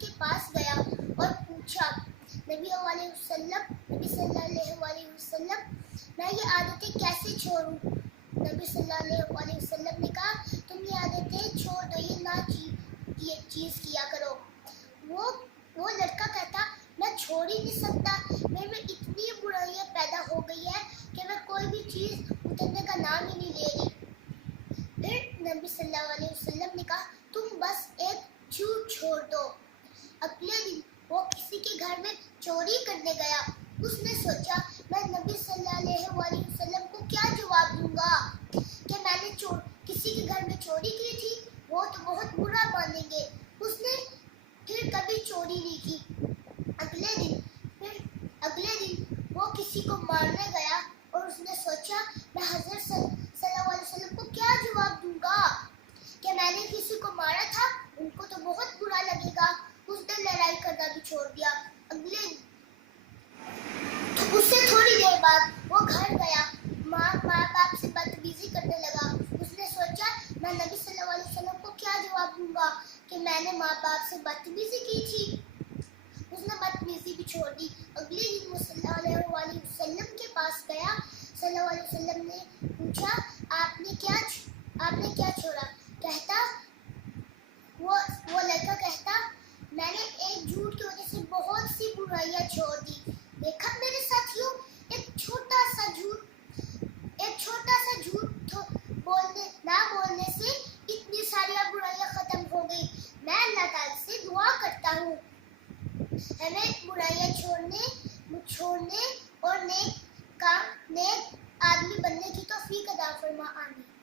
کے پاس گیا اور پوچھا نبی صلی اللہ علیہ وسلم میں یہ عادتیں کیسے چھوڑوں؟ نبی صلی اللہ علیہ وسلم نے کہا تم یہ عادتیں چھوڑ دو، یہ نہ چیز کیا کرو۔ وہ لڑکا کہتا میں چھوڑ ہی نہیں سکتا، میرے میں اتنی برائیاں پیدا ہو گئی ہے کہ میں کوئی بھی چیز اترنے کا نام ہی نہیں لے رہی۔ پھر نبی صلی اللہ علیہ وسلم نے کہا تم بس ایک جھوٹ چھوڑ دو۔ اگلے دن وہ کسی کے گھر میں چوری کرنے گیا۔ اس نے سوچا میں نبی صلی اللہ علیہ وسلم کو کیا جواب دوں گا کہ میں نے کسی کے گھر میں چوری کی تھی، وہ تو بہت برا مانیں گے۔ اس نے پھر کبھی چوری نہیں کی۔ اگلے دن وہ کسی کو مارنے گیا اور اس نے سوچا میں حضرت صلی اللہ علیہ وسلم کو کیا جواب دوں گا کہ میں نے کسی کو مارا تھا، ان کو تو بہت برا لگے گا۔ اس نے لڑائی کرنا بھی چھوڑ دیا۔ اس سے تھوڑی دیر بعد وہ گھر گیا، ماں باپ سے بدتمیزی کرنے لگا۔ اس نے سوچا میں نبی صلی اللہ علیہ وسلم کو کیا جواب دوں گا کہ میں نے ماں باپ سے بدتمیزی کی تھی۔ اس نے بدتمیزی بھی چھوڑ دی۔ اگلے دن وہ صلی اللہ علیہ وسلم کے پاس گیا۔ صلی اللہ علیہ وسلم نے پوچھا آپ نے کیا چھوڑا؟ وہ لڑکا کہتا میں نے ایک جھوٹ کی وجہ سے بہت سی برائیاں چھوڑ دی۔ دیکھا میرے ساتھیوں، ایک چھوٹا سا جھوٹ نہ بولنے سے اتنی ساری برائیاں ختم ہو گئی۔ میں اللہ تعالیٰ سے دعا کرتا ہوں ہمیں برائیاں چھوڑنے اور نیک